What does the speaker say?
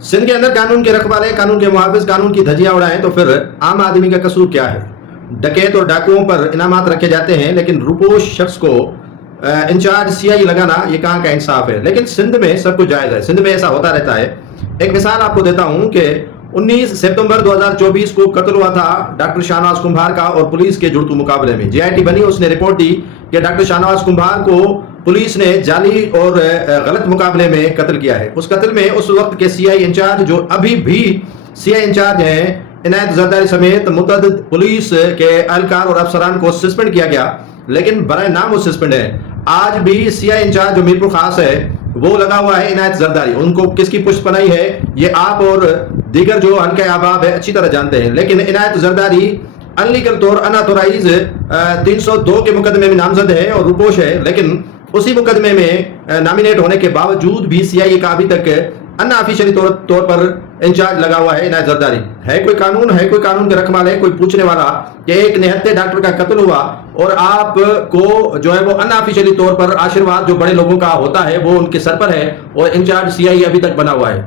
सिंध के अंदर कानून के रखवाले, कानून के मुहाफिज, कानून की धज्जियां उड़ाएं तो फिर आम आदमी का कसूर क्या है? डकैत और डाकुओं पर इनामात रखे जाते हैं, लेकिन रुपोश शख्स को इंचार्ज सीआई लगाना ये कहाँ का इंसाफ है? लेकिन सिंध में सब कुछ जायज़ है, सिंध में ऐसा होता रहता है। एक मिसाल आपको देता हूँ कि 19 सितंबर 2024 को कत्ल हुआ था डॉक्टर शाहनवाज कुम्हार का और पुलिस के जुड़तू मुकाबले में। जेआईटी बनी, उसने रिपोर्ट दी कि डॉक्टर शाहनवाज कुम्हार को पुलिस ने जाली और गलत मुकाबले में कत्ल किया है। उस कत्ल में उस वक्त के सीआई इंचार्ज, जो अभी भी सीआई इंचार्ज हैं, इनायत जरदारी समेत मुतअद्दिद पुलिस के एहलकार और अफसरान को सस्पेंड किया गया, लेकिन बराए नाम वो सस्पेंड है। आज भी सीआई इंचार्ज जो मीरपुर खास है वो लगा हुआ है इनायत जरदारी। उनको किसकी पुष्पनाई है ये आप और दीगर जो हल्के अहबाब है अच्छी तरह जानते हैं। लेकिन इनायत जरदारी अनलीगल तौर अनऑथोराइज 302 के मुकदमे में नामजद है और रुपोश है, लेकिन उसी मुकदमे में नॉमिनेट होने के बावजूद भी सीआईए का अभी तक अनऑफिशियली तौर पर इंचार्ज लगा हुआ है इनायत जरदारी। है कोई कानून, है कोई कानून के रखवाले, कोई पूछने वाला कि एक निहत्थे डॉक्टर का कत्ल हुआ और आपको जो है वो अनऑफिशियली तौर पर आशीर्वाद जो बड़े लोगों का होता है वो उनके सर पर है और इंचार्ज सीआईए अभी तक बना हुआ है।